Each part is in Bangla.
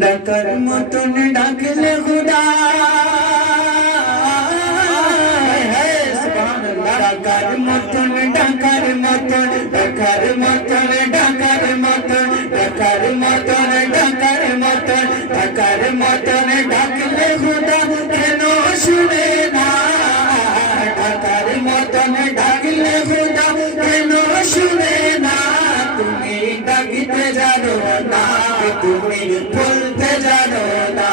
ডাকার মতন ডাকলে খুদা ডাকার মতন ডাকার মতন ডাকার মতন ডাকার মতন ডাকার মতন ডাকার মতন ডাকার মতন ডাকলে খুদা কেন শুনে না ডাকার মতন ডাকলে খুদা কেন শুনে না তুমি ডাকিতে জানো না তুমি বলতে জানো না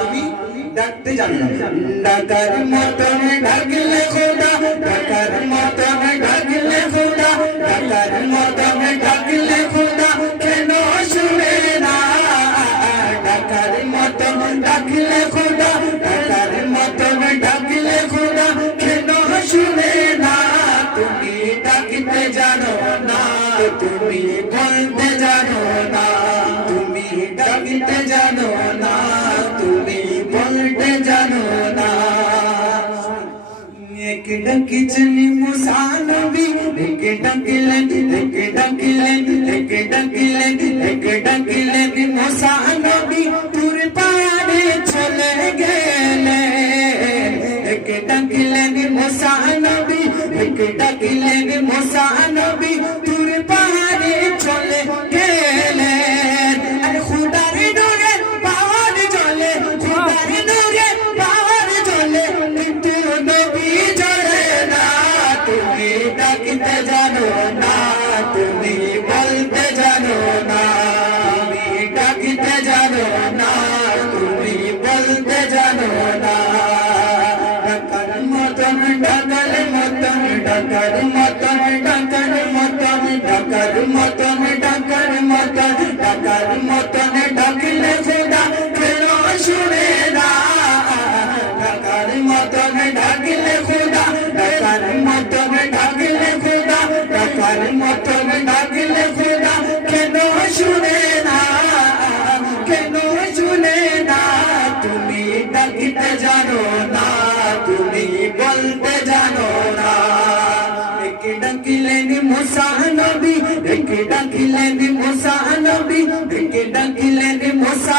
তুমি ডাকতে জানো না ডাকার মতন ডাকলে খুদা ডাকার মতন ডাকলে খুদা ডাকার মতন ডাকলে খুদা কেন শুনে না ডাকার মতন ডাকলে খুদা ডাকার মতন ডাকলে খুদা কেন শুনে না তুমি ডাকতে জানো না তুমি বলতে জানো না তুমি ডাকতে জানো না তুমি বলতে জানো না এক ডাকিছেন মুসা নবী এক ডাকিলেন এক ডাকিলেন এক ডাকিলেন এক ডাকিলেন মুসা নবী তুর পারে চলে গেলেন এক ডাকিলেন মুসা নবী এক ডাকিলেন মুসা নবী তুর পারে চলে গেলেন আর খুদার নূরে পাওয়ার চলে খুদার নূরে পাওয়ার চলে কিন্তু নবী চলে না তুমি ডাকতে জানো না তুমি বলতে জানো না তুমি ডাকতে জানো না তুমি বলতে জানো না ডাকার মতন ডাকার মতন ডাকার মতন ডাকার মতন ডাকার মতন ডাকার মতন ডাকার মতন ডাকলে খোদা কেন শুনে না ডাকার মতন ডাকলে খোদা ডাকার মতন ডাকলে খোদা ডাকার মতন ডাকলে খোদা কেন শুনে না কেন শুনে না তুমি ডাকতে জানো না তুমি বলতে জানো না এক ডাকিলেন মুসা নবী এক ডাকিলেন মুসা নবী এক ডাকিলেন মুসা